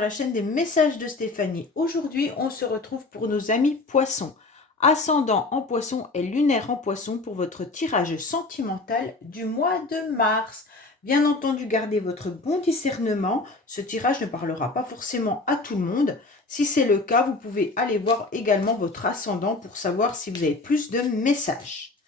sur la chaîne des messages de Stéphanie. Aujourd'hui, on se retrouve pour nos amis poissons. Ascendant en poisson et lunaire en poisson pour votre tirage sentimental du mois de mars. Bien entendu, gardez votre bon discernement. Ce tirage ne parlera pas forcément à tout le monde. Si c'est le cas, vous pouvez aller voir également votre ascendant pour savoir si vous avez plus de messages.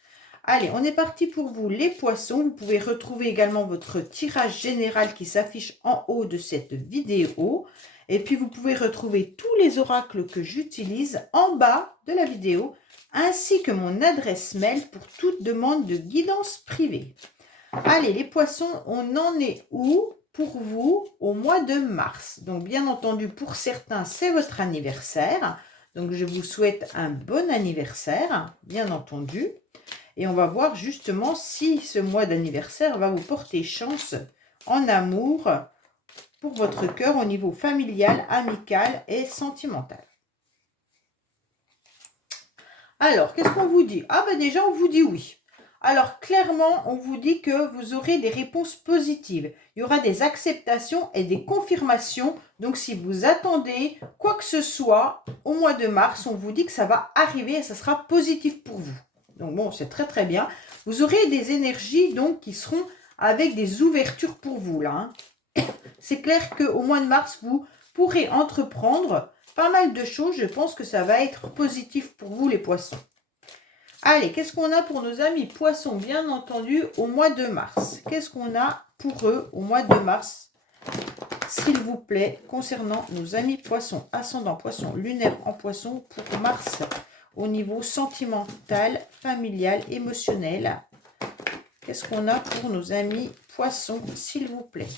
Allez, on est parti pour vous les poissons. Vous pouvez retrouver également votre tirage général qui s'affiche en haut de cette vidéo. Et puis, vous pouvez retrouver tous les oracles que j'utilise en bas de la vidéo, ainsi que mon adresse mail pour toute demande de guidance privée. Allez, les poissons, on en est où pour vous au mois de mars? Donc, bien entendu, pour certains, c'est votre anniversaire. Donc, je vous souhaite un bon anniversaire, bien entendu. Et on va voir justement si ce mois d'anniversaire va vous porter chance en amour pour votre cœur au niveau familial, amical et sentimental. Alors, qu'est-ce qu'on vous dit? Ah ben déjà, on vous dit oui. Alors, clairement, on vous dit que vous aurez des réponses positives. Il y aura des acceptations et des confirmations. Donc, si vous attendez quoi que ce soit au mois de mars, on vous dit que ça va arriver et ça sera positif pour vous. Donc, bon, c'est très, très bien. Vous aurez des énergies donc qui seront avec des ouvertures pour vous, là. C'est clair qu'au mois de mars, vous pourrez entreprendre pas mal de choses. Je pense que ça va être positif pour vous, les poissons. Allez, qu'est-ce qu'on a pour nos amis poissons, bien entendu, au mois de mars? Qu'est-ce qu'on a pour eux au mois de mars, s'il vous plaît, concernant nos amis poissons, ascendant poisson, lunaire en poisson, pour mars, au niveau sentimental, familial, émotionnel? Qu'est-ce qu'on a pour nos amis poissons, s'il vous plaît?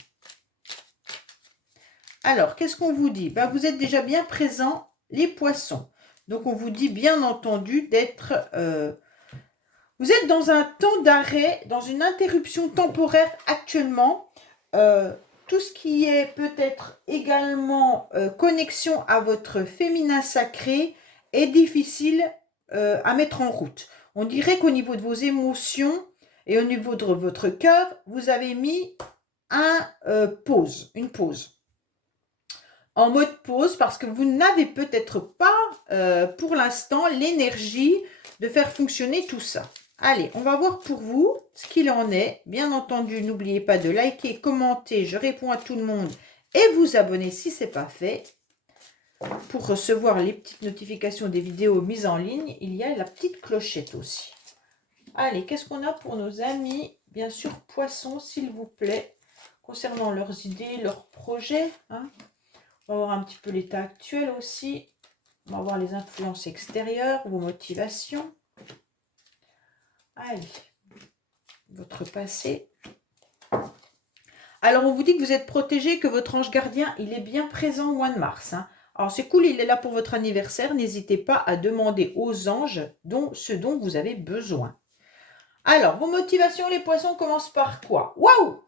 Alors, qu'est-ce qu'on vous dit? Ben, vous êtes déjà bien présents, les poissons. Donc, on vous dit bien entendu d'être... vous êtes dans un temps d'arrêt, dans une interruption temporaire actuellement. Tout ce qui est peut-être également connexion à votre féminin sacré est difficile à mettre en route. On dirait qu'au niveau de vos émotions et au niveau de votre cœur, vous avez mis une pause. En mode pause parce que vous n'avez peut-être pas pour l'instant l'énergie de faire fonctionner tout ça. Allez, on va voir pour vous ce qu'il en est. Bien entendu, n'oubliez pas de liker, commenter, je réponds à tout le monde et vous abonner si ce n'est pas fait. Pour recevoir les petites notifications des vidéos mises en ligne, il y a la petite clochette aussi. Allez, qu'est-ce qu'on a pour nos amis? Bien sûr, poissons, s'il vous plaît, concernant leurs idées, leurs projets, hein. On va voir un petit peu l'état actuel aussi. On va voir les influences extérieures, vos motivations. Allez, votre passé. Alors, on vous dit que vous êtes protégé, que votre ange gardien, il est bien présent au mois de mars, hein. Alors, c'est cool, il est là pour votre anniversaire. N'hésitez pas à demander aux anges ce dont vous avez besoin. Alors, vos motivations, les poissons, commencent par quoi? Waouh!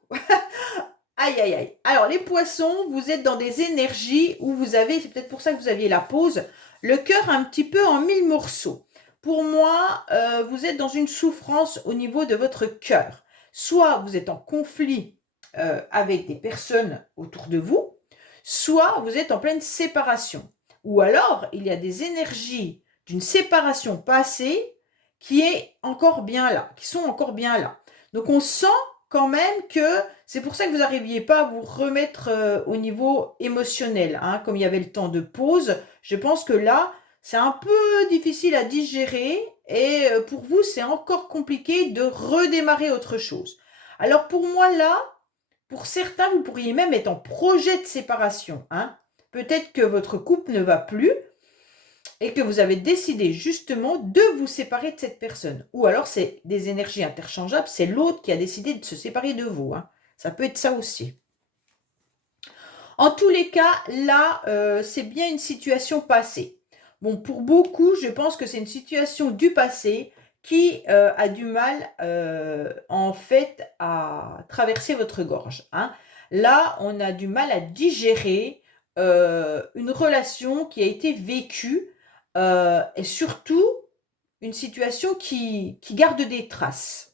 Aïe, aïe, aïe. Alors, les poissons, vous êtes dans des énergies où vous avez, c'est peut-être pour ça que vous aviez la pause, le cœur un petit peu en 1000 morceaux. Pour moi, vous êtes dans une souffrance au niveau de votre cœur. Soit vous êtes en conflit avec des personnes autour de vous, soit vous êtes en pleine séparation. Ou alors, il y a des énergies d'une séparation passée qui est encore bien là, qui sont encore bien là. Donc, on sent quand même que c'est pour ça que vous n'arriviez pas à vous remettre au niveau émotionnel, hein, comme il y avait le temps de pause. Je pense que là, c'est un peu difficile à digérer et pour vous, c'est encore compliqué de redémarrer autre chose. Alors pour moi là, pour certains, vous pourriez même être en projet de séparation, hein. Peut-être que votre couple ne va plus et que vous avez décidé justement de vous séparer de cette personne. Ou alors, c'est des énergies interchangeables, c'est l'autre qui a décidé de se séparer de vous, hein. Ça peut être ça aussi. En tous les cas, là, c'est bien une situation passée. Bon, pour beaucoup, je pense que c'est une situation du passé qui a du mal, en fait, à traverser votre gorge, hein. Là, on a du mal à digérer une relation qui a été vécue et surtout une situation qui garde des traces.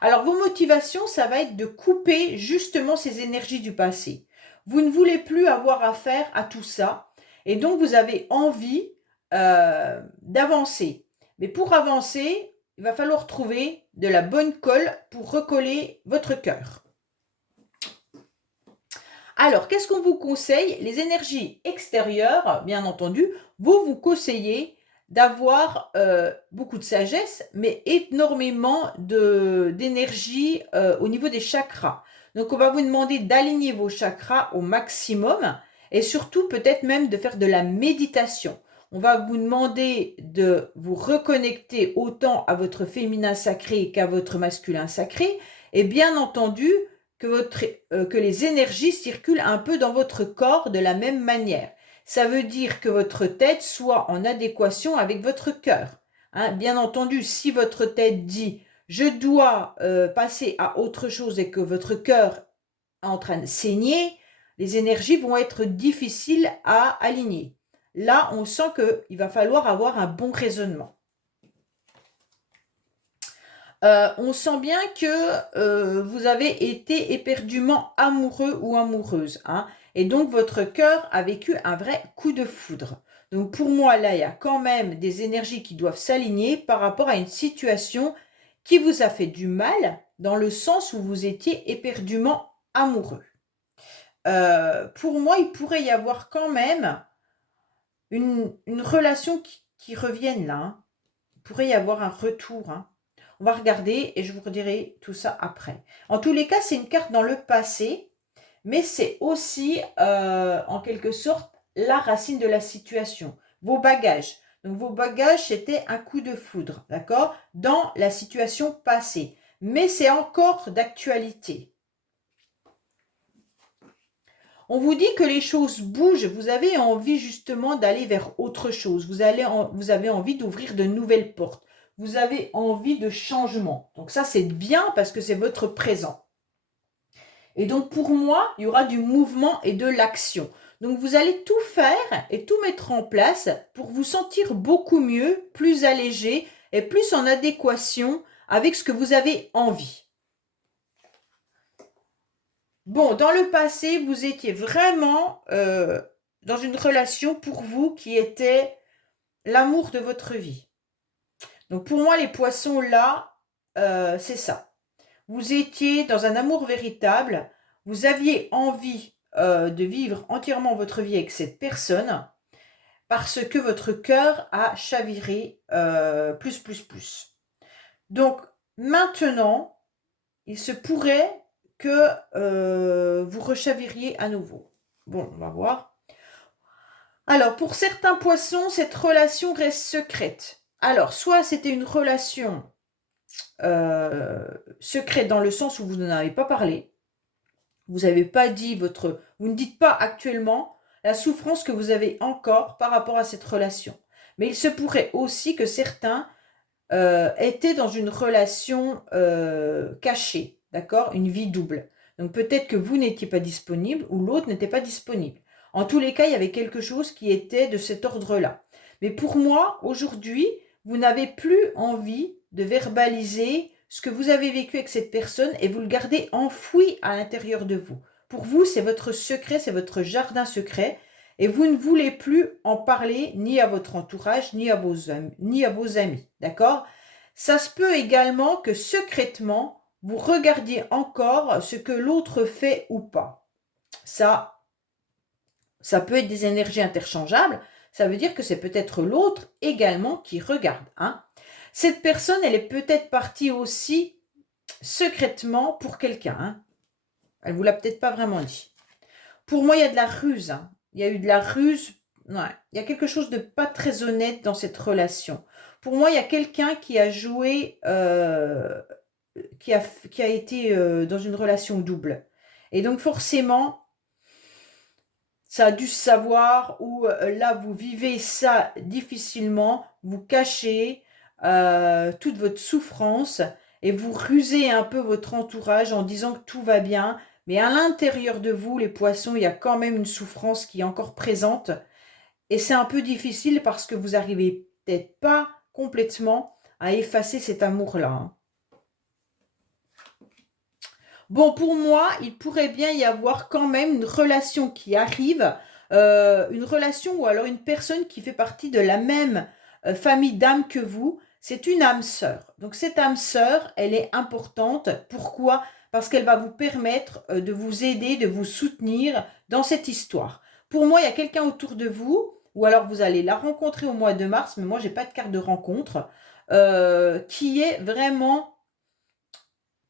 Alors, vos motivations, ça va être de couper justement ces énergies du passé. Vous ne voulez plus avoir affaire à tout ça et donc vous avez envie d'avancer. Mais pour avancer, il va falloir trouver de la bonne colle pour recoller votre cœur. Alors, qu'est-ce qu'on vous conseille? Les énergies extérieures, bien entendu, vous conseillez d'avoir beaucoup de sagesse, mais énormément d'énergie au niveau des chakras. Donc, on va vous demander d'aligner vos chakras au maximum et surtout peut-être même de faire de la méditation. On va vous demander de vous reconnecter autant à votre féminin sacré qu'à votre masculin sacré et bien entendu, que les énergies circulent un peu dans votre corps de la même manière. Ça veut dire que votre tête soit en adéquation avec votre cœur. Hein, bien entendu, si votre tête dit « je dois passer à autre chose » et que votre cœur est en train de saigner, les énergies vont être difficiles à aligner. Là, on sent qu'il va falloir avoir un bon raisonnement. On sent bien que vous avez été éperdument amoureux ou amoureuse. Hein, et donc, votre cœur a vécu un vrai coup de foudre. Donc, pour moi, là, il y a quand même des énergies qui doivent s'aligner par rapport à une situation qui vous a fait du mal dans le sens où vous étiez éperdument amoureux. Pour moi, il pourrait y avoir quand même une relation qui revienne là. Hein. Il pourrait y avoir un retour. Hein. On va regarder et je vous redirai tout ça après. En tous les cas, c'est une carte dans le passé, mais c'est aussi, en quelque sorte, la racine de la situation. Vos bagages. Donc, vos bagages, c'était un coup de foudre, d'accord? Dans la situation passée. Mais c'est encore d'actualité. On vous dit que les choses bougent. Vous avez envie justement d'aller vers autre chose. Vous avez envie d'ouvrir de nouvelles portes. Vous avez envie de changement. Donc ça, c'est bien parce que c'est votre présent. Et donc, pour moi, il y aura du mouvement et de l'action. Donc, vous allez tout faire et tout mettre en place pour vous sentir beaucoup mieux, plus allégé et plus en adéquation avec ce que vous avez envie. Bon, dans le passé, vous étiez vraiment dans une relation pour vous qui était l'amour de votre vie. Donc, pour moi, les poissons, là, c'est ça. Vous étiez dans un amour véritable, vous aviez envie de vivre entièrement votre vie avec cette personne parce que votre cœur a chaviré plus. Donc, maintenant, il se pourrait que vous rechaviriez à nouveau. Bon, on va voir. Alors, pour certains poissons, cette relation reste secrète. Alors, soit c'était une relation secrète dans le sens où vous n'en avez pas parlé. Vous n'avez pas dit vous ne dites pas actuellement la souffrance que vous avez encore par rapport à cette relation. Mais il se pourrait aussi que certains étaient dans une relation cachée, d'accord? Une vie double. Donc peut-être que vous n'étiez pas disponible ou l'autre n'était pas disponible. En tous les cas, il y avait quelque chose qui était de cet ordre-là. Mais pour moi, aujourd'hui, vous n'avez plus envie de verbaliser ce que vous avez vécu avec cette personne et vous le gardez enfoui à l'intérieur de vous. Pour vous, c'est votre secret, c'est votre jardin secret et vous ne voulez plus en parler ni à votre entourage, ni à vos amis, d'accord? Ça se peut également que secrètement, vous regardiez encore ce que l'autre fait ou pas. Ça peut être des énergies interchangeables, ça veut dire que c'est peut-être l'autre également qui regarde. Hein. Cette personne, elle est peut-être partie aussi secrètement pour quelqu'un. Hein. Elle ne vous l'a peut-être pas vraiment dit. Pour moi, il y a de la ruse. Hein. Il y a eu de la ruse. Ouais. Il y a quelque chose de pas très honnête dans cette relation. Pour moi, il y a quelqu'un qui a joué, qui a été dans une relation double. Et donc forcément, ça a dû se savoir ou là, vous vivez ça difficilement, vous cachez toute votre souffrance et vous rusez un peu votre entourage en disant que tout va bien. Mais à l'intérieur de vous, les poissons, il y a quand même une souffrance qui est encore présente. Et c'est un peu difficile parce que vous n'arrivez peut-être pas complètement à effacer cet amour-là. Hein. Bon, pour moi, il pourrait bien y avoir quand même une relation qui arrive, une relation ou alors une personne qui fait partie de la même famille d'âme que vous. C'est une âme sœur. Donc cette âme sœur, elle est importante. Pourquoi? Parce qu'elle va vous permettre de vous aider, de vous soutenir dans cette histoire. Pour moi, il y a quelqu'un autour de vous, ou alors vous allez la rencontrer au mois de mars, mais moi, j'ai pas de carte de rencontre, qui est vraiment,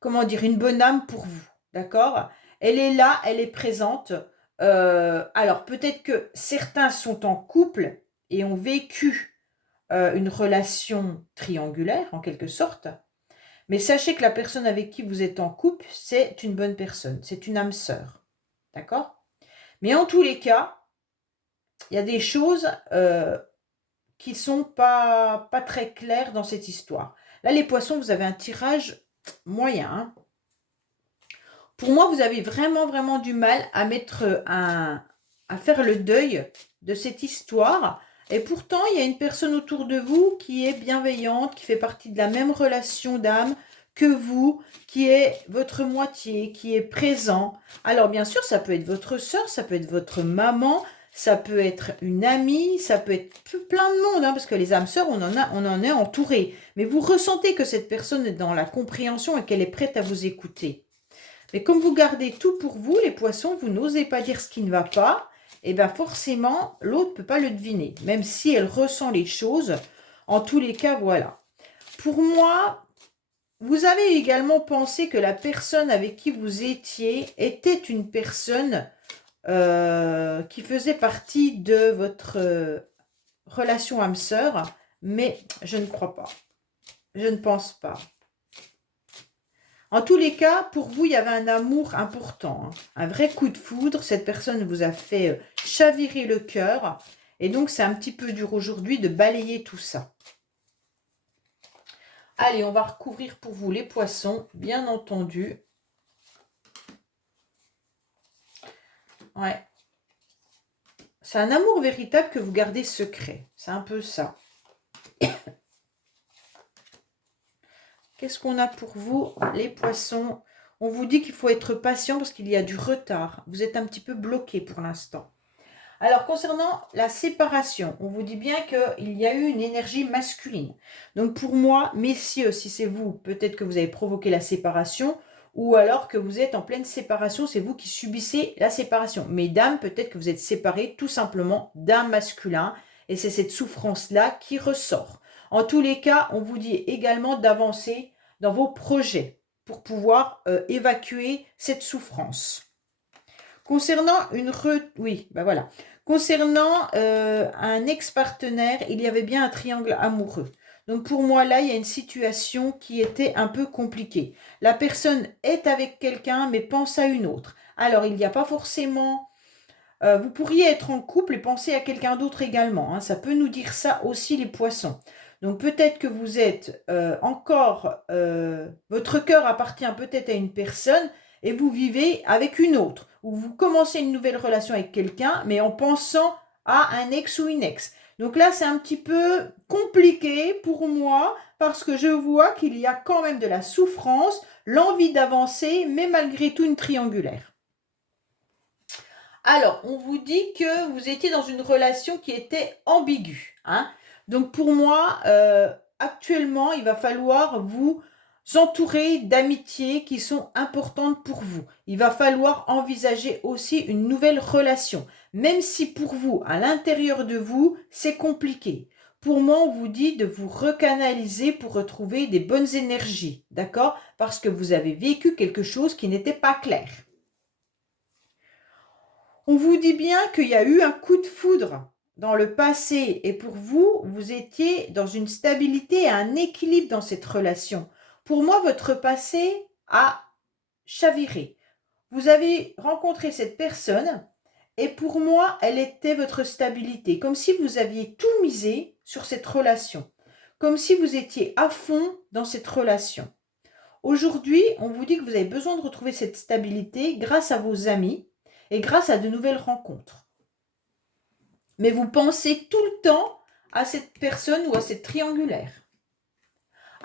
comment dire, une bonne âme pour vous, d'accord? Elle est là, elle est présente. Alors peut-être que certains sont en couple et ont vécu une relation triangulaire en quelque sorte, mais sachez que la personne avec qui vous êtes en couple, c'est une bonne personne, c'est une âme sœur, d'accord? Mais en tous les cas, il y a des choses qui sont pas très claires dans cette histoire. Là, les poissons, vous avez un tirage moyen, hein. Pour moi, vous avez vraiment, vraiment du mal à à faire le deuil de cette histoire. Et pourtant, il y a une personne autour de vous qui est bienveillante, qui fait partie de la même relation d'âme que vous, qui est votre moitié, qui est présent. Alors, bien sûr, ça peut être votre sœur, ça peut être votre maman, ça peut être une amie, ça peut être plein de monde, hein, parce que les âmes sœurs, on en est entouré. Mais vous ressentez que cette personne est dans la compréhension et qu'elle est prête à vous écouter. Mais comme vous gardez tout pour vous, les poissons, vous n'osez pas dire ce qui ne va pas, et bien forcément, l'autre ne peut pas le deviner, même si elle ressent les choses. En tous les cas, voilà. Pour moi, vous avez également pensé que la personne avec qui vous étiez était une personne qui faisait partie de votre relation âme-sœur, mais je ne crois pas. Je ne pense pas. En tous les cas, pour vous, il y avait un amour important, hein. Un vrai coup de foudre. Cette personne vous a fait chavirer le cœur. Et donc, c'est un petit peu dur aujourd'hui de balayer tout ça. Allez, on va recouvrir pour vous les poissons, bien entendu. Ouais. C'est un amour véritable que vous gardez secret. C'est un peu ça. Qu'est-ce qu'on a pour vous, les poissons? On vous dit qu'il faut être patient parce qu'il y a du retard. Vous êtes un petit peu bloqué pour l'instant. Alors, concernant la séparation, on vous dit bien qu'il y a eu une énergie masculine. Donc, pour moi, messieurs, si c'est vous, peut-être que vous avez provoqué la séparation, ou alors que vous êtes en pleine séparation, c'est vous qui subissez la séparation. Mesdames, peut-être que vous êtes séparés tout simplement d'un masculin, et c'est cette souffrance-là qui ressort. En tous les cas, on vous dit également d'avancer dans vos projets pour pouvoir évacuer cette souffrance. Concernant oui, ben voilà. Concernant un ex-partenaire, il y avait bien un triangle amoureux. Donc pour moi, là, il y a une situation qui était un peu compliquée. La personne est avec quelqu'un, mais pense à une autre. Alors, il n'y a pas forcément... vous pourriez être en couple et penser à quelqu'un d'autre également, hein. Ça peut nous dire ça aussi, les poissons. Donc peut-être que vous êtes encore... votre cœur appartient peut-être à une personne et vous vivez avec une autre. Ou vous commencez une nouvelle relation avec quelqu'un, mais en pensant à un ex ou une ex. Donc là, c'est un petit peu compliqué pour moi parce que je vois qu'il y a quand même de la souffrance, l'envie d'avancer, mais malgré tout une triangulaire. Alors, on vous dit que vous étiez dans une relation qui était ambiguë, hein. Donc pour moi, actuellement, il va falloir vous entourer d'amitiés qui sont importantes pour vous. Il va falloir envisager aussi une nouvelle relation, même si pour vous, à l'intérieur de vous, c'est compliqué. Pour moi, on vous dit de vous recanaliser pour retrouver des bonnes énergies, d'accord? Parce que vous avez vécu quelque chose qui n'était pas clair. On vous dit bien qu'il y a eu un coup de foudre dans le passé et pour vous, vous étiez dans une stabilité et un équilibre dans cette relation. Pour moi, votre passé a chaviré. Vous avez rencontré cette personne et pour moi, elle était votre stabilité, comme si vous aviez tout misé sur cette relation, comme si vous étiez à fond dans cette relation. Aujourd'hui, on vous dit que vous avez besoin de retrouver cette stabilité grâce à vos amis et grâce à de nouvelles rencontres. Mais vous pensez tout le temps à cette personne ou à cette triangulaire.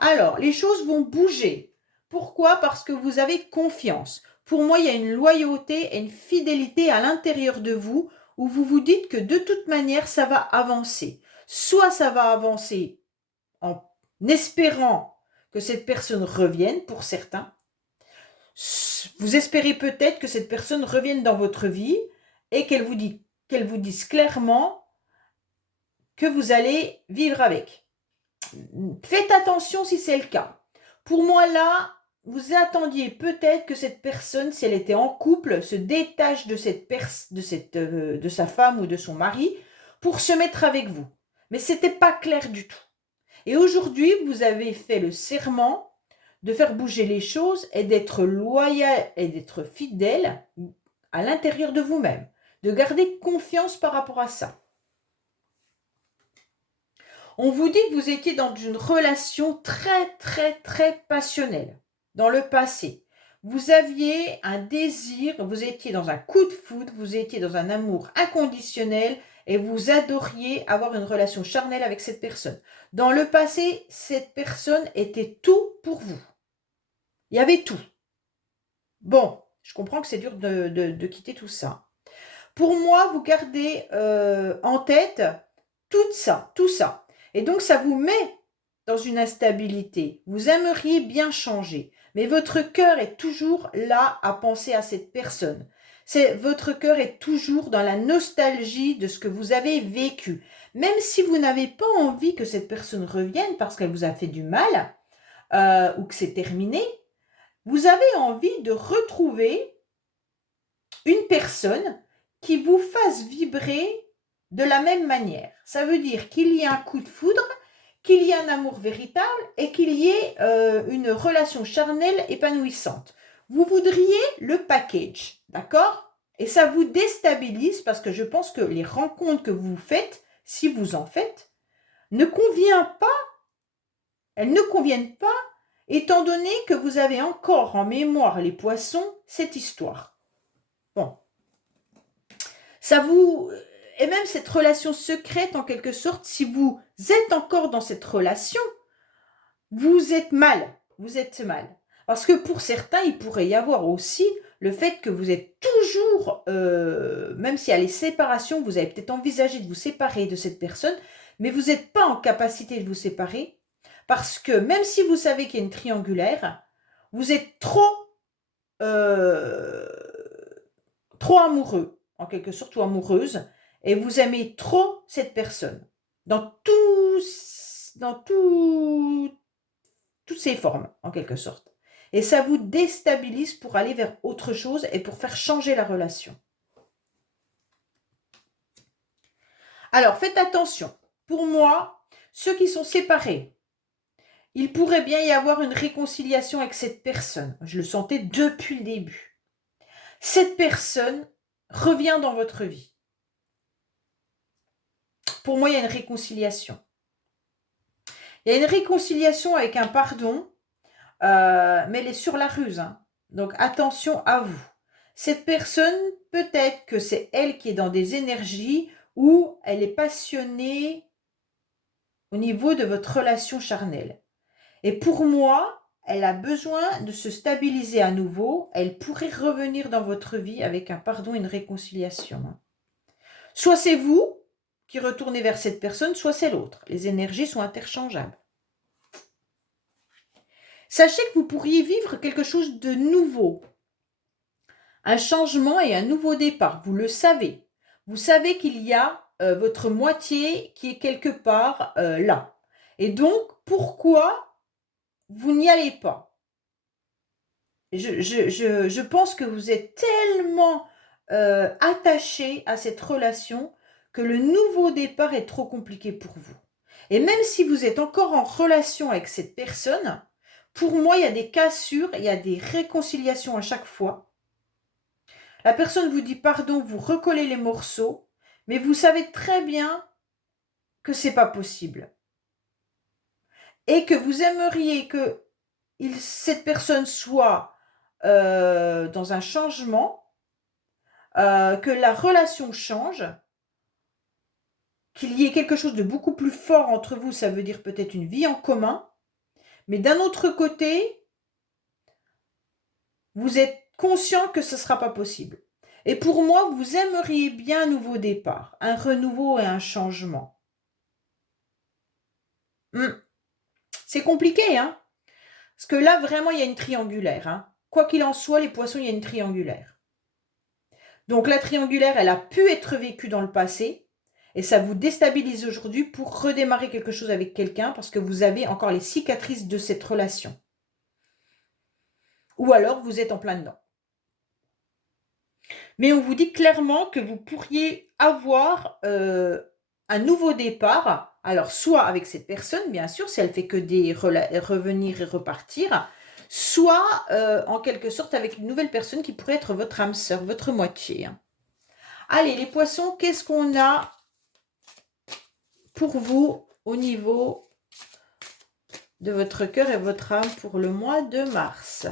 Alors, les choses vont bouger. Pourquoi? Parce que vous avez confiance. Pour moi, il y a une loyauté et une fidélité à l'intérieur de vous où vous vous dites que de toute manière, ça va avancer. Soit ça va avancer en espérant que cette personne revienne pour certains. Vous espérez peut-être que cette personne revienne dans votre vie et qu'elle vous dise clairement que vous allez vivre avec. Faites attention si c'est le cas. Pour moi, là, vous attendiez peut-être que cette personne, si elle était en couple, se détache de de sa femme ou de son mari pour se mettre avec vous. Mais ce n'était pas clair du tout. Et aujourd'hui, vous avez fait le serment de faire bouger les choses et d'être loyal et d'être fidèle à l'intérieur de vous-même, de garder confiance par rapport à ça. On vous dit que vous étiez dans une relation très, très, très passionnelle dans le passé. Vous aviez un désir, vous étiez dans un coup de foudre, vous étiez dans un amour inconditionnel et vous adoriez avoir une relation charnelle avec cette personne. Dans le passé, cette personne était tout pour vous. Il y avait tout. Bon, je comprends que c'est dur de quitter tout ça. Pour moi, vous gardez en tête tout ça. Et donc, ça vous met dans une instabilité. Vous aimeriez bien changer, mais votre cœur est toujours là à penser à cette personne. Votre cœur est toujours dans la nostalgie de ce que vous avez vécu. Même si vous n'avez pas envie que cette personne revienne parce qu'elle vous a fait du mal ou que c'est terminé, vous avez envie de retrouver une personne qui vous fasse vibrer de la même manière. Ça veut dire qu'il y ait un coup de foudre, qu'il y ait un amour véritable et qu'il y ait une relation charnelle épanouissante. Vous voudriez le package, d'accord? Et ça vous déstabilise parce que je pense que les rencontres que vous faites, si vous en faites, ne conviennent pas, elles ne conviennent pas, étant donné que vous avez encore en mémoire les poissons, cette histoire. Bon. Ça vous... Et même cette relation secrète, en quelque sorte, si vous êtes encore dans cette relation, vous êtes mal. Vous êtes mal. Parce que pour certains, il pourrait y avoir aussi le fait que vous êtes toujours, même s'il y a les séparations, vous avez peut-être envisagé de vous séparer de cette personne, mais vous n'êtes pas en capacité de vous séparer parce que même si vous savez qu'il y a une triangulaire, vous êtes trop amoureux, en quelque sorte, ou amoureuse, et vous aimez trop cette personne, dans toutes ses formes, en quelque sorte. Et ça vous déstabilise pour aller vers autre chose et pour faire changer la relation. Alors, faites attention. Pour moi, ceux qui sont séparés, il pourrait bien y avoir une réconciliation avec cette personne. Je le sentais depuis le début. Cette personne revient dans votre vie. Pour moi, il y a une réconciliation. Il y a une réconciliation avec un pardon, mais elle est sur la ruse. Hein. Donc, attention à vous. Cette personne, peut-être que c'est elle qui est dans des énergies où elle est passionnée au niveau de votre relation charnelle. Et pour moi, elle a besoin de se stabiliser à nouveau. Elle pourrait revenir dans votre vie avec un pardon et une réconciliation. Soit c'est vous qui retournez vers cette personne, soit c'est l'autre. Les énergies sont interchangeables. Sachez que vous pourriez vivre quelque chose de nouveau. Un changement et un nouveau départ. Vous le savez. Vous savez qu'il y a votre moitié qui est quelque part là. Et donc, pourquoi vous n'y allez pas? Je pense que vous êtes tellement attaché à cette relation que le nouveau départ est trop compliqué pour vous. Et même si vous êtes encore en relation avec cette personne, pour moi, il y a des cassures, il y a des réconciliations à chaque fois. La personne vous dit pardon, vous recollez les morceaux, mais vous savez très bien que c'est pas possible. Et que vous aimeriez que cette personne soit dans un changement, que la relation change, qu'il y ait quelque chose de beaucoup plus fort entre vous, ça veut dire peut-être une vie en commun, mais d'un autre côté, vous êtes conscient que ce ne sera pas possible. Et pour moi, vous aimeriez bien un nouveau départ, un renouveau et un changement. C'est compliqué, hein? Parce que là, vraiment, il y a une triangulaire. Hein. Quoi qu'il en soit, les poissons, il y a une triangulaire. Donc la triangulaire, elle a pu être vécue dans le passé. Et ça vous déstabilise aujourd'hui pour redémarrer quelque chose avec quelqu'un parce que vous avez encore les cicatrices de cette relation. Ou alors, vous êtes en plein dedans. Mais on vous dit clairement que vous pourriez avoir un nouveau départ. Alors, soit avec cette personne, bien sûr, si elle fait que des revenir et repartir, soit en quelque sorte avec une nouvelle personne qui pourrait être votre âme sœur, votre moitié. Hein. Allez, les poissons, qu'est-ce qu'on a pour vous au niveau de votre cœur et votre âme pour le mois de mars?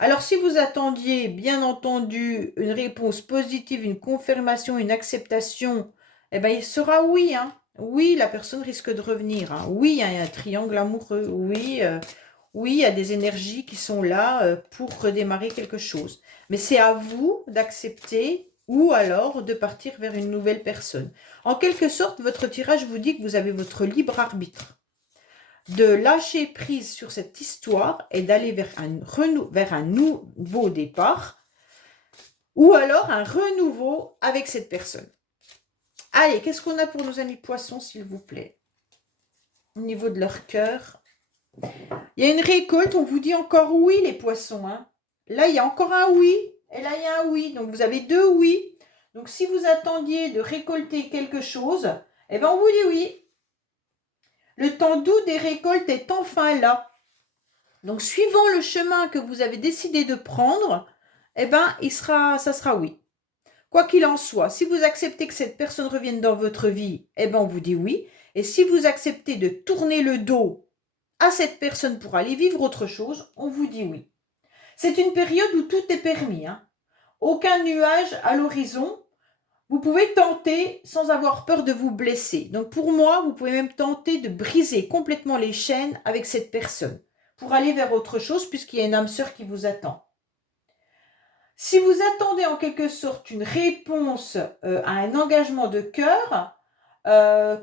Alors, si vous attendiez, bien entendu, une réponse positive, une confirmation, une acceptation, eh bien, il sera oui. Hein. Oui, la personne risque de revenir. Hein. Oui, il y a un triangle amoureux. Oui, oui, il y a des énergies qui sont là pour redémarrer quelque chose. Mais c'est à vous d'accepter ou alors de partir vers une nouvelle personne. En quelque sorte, votre tirage vous dit que vous avez votre libre arbitre. De lâcher prise sur cette histoire et d'aller vers un nouveau départ ou alors un renouveau avec cette personne. Allez, qu'est-ce qu'on a pour nos amis poissons, s'il vous plaît? Au niveau de leur cœur. Il y a une récolte, on vous dit encore oui, les poissons. Hein. Là, il y a encore un oui et là, il y a un oui. Donc, vous avez deux oui. Donc, si vous attendiez de récolter quelque chose, eh bien, on vous dit oui. Le temps doux des récoltes est enfin là. Donc, suivant le chemin que vous avez décidé de prendre, eh ben, ça sera oui. Quoi qu'il en soit, si vous acceptez que cette personne revienne dans votre vie, eh ben, on vous dit oui. Et si vous acceptez de tourner le dos à cette personne pour aller vivre autre chose, on vous dit oui. C'est une période où tout est permis. Hein. Aucun nuage à l'horizon. Vous pouvez tenter sans avoir peur de vous blesser. Donc pour moi, vous pouvez même tenter de briser complètement les chaînes avec cette personne pour aller vers autre chose puisqu'il y a une âme sœur qui vous attend. Si vous attendez en quelque sorte une réponse à un engagement de cœur,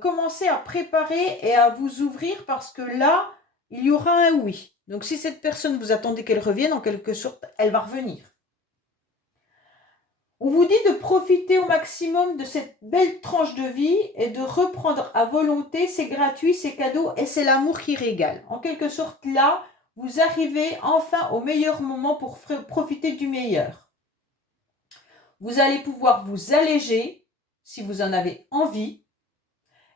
commencez à préparer et à vous ouvrir parce que là, il y aura un oui. Donc si cette personne, vous attendez qu'elle revienne, en quelque sorte, elle va revenir. On vous dit de profiter au maximum de cette belle tranche de vie et de reprendre à volonté, c'est gratuit, c'est cadeau et c'est l'amour qui régale. En quelque sorte, là, vous arrivez enfin au meilleur moment pour profiter du meilleur. Vous allez pouvoir vous alléger si vous en avez envie.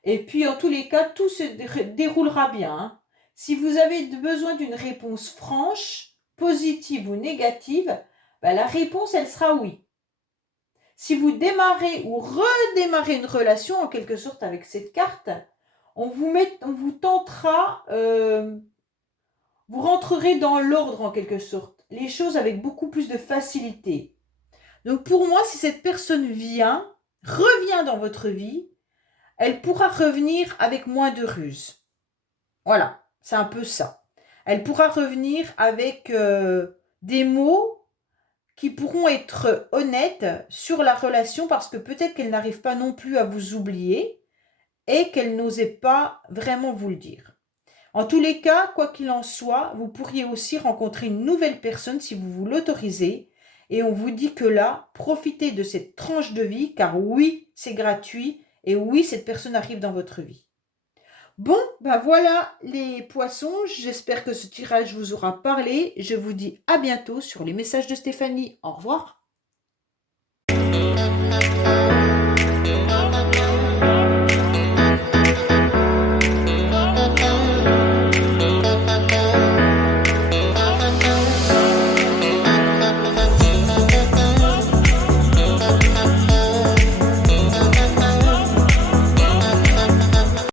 Et puis, en tous les cas, tout se déroulera bien. Hein. Si vous avez besoin d'une réponse franche, positive ou négative, ben, la réponse, elle sera oui. Si vous démarrez ou redémarrez une relation, en quelque sorte, avec cette carte, on vous tentera, vous rentrerez dans l'ordre, en quelque sorte. Les choses avec beaucoup plus de facilité. Donc, pour moi, si cette personne revient dans votre vie, elle pourra revenir avec moins de ruse. Voilà, c'est un peu ça. Elle pourra revenir avec des mots qui pourront être honnêtes sur la relation parce que peut-être qu'elle n'arrive pas non plus à vous oublier et qu'elle n'osait pas vraiment vous le dire. En tous les cas, quoi qu'il en soit, vous pourriez aussi rencontrer une nouvelle personne si vous vous l'autorisez et on vous dit que là, profitez de cette tranche de vie car oui, c'est gratuit et oui, cette personne arrive dans votre vie. Bon, ben voilà les poissons, j'espère que ce tirage vous aura parlé. Je vous dis à bientôt sur les messages de Stéphanie. Au revoir.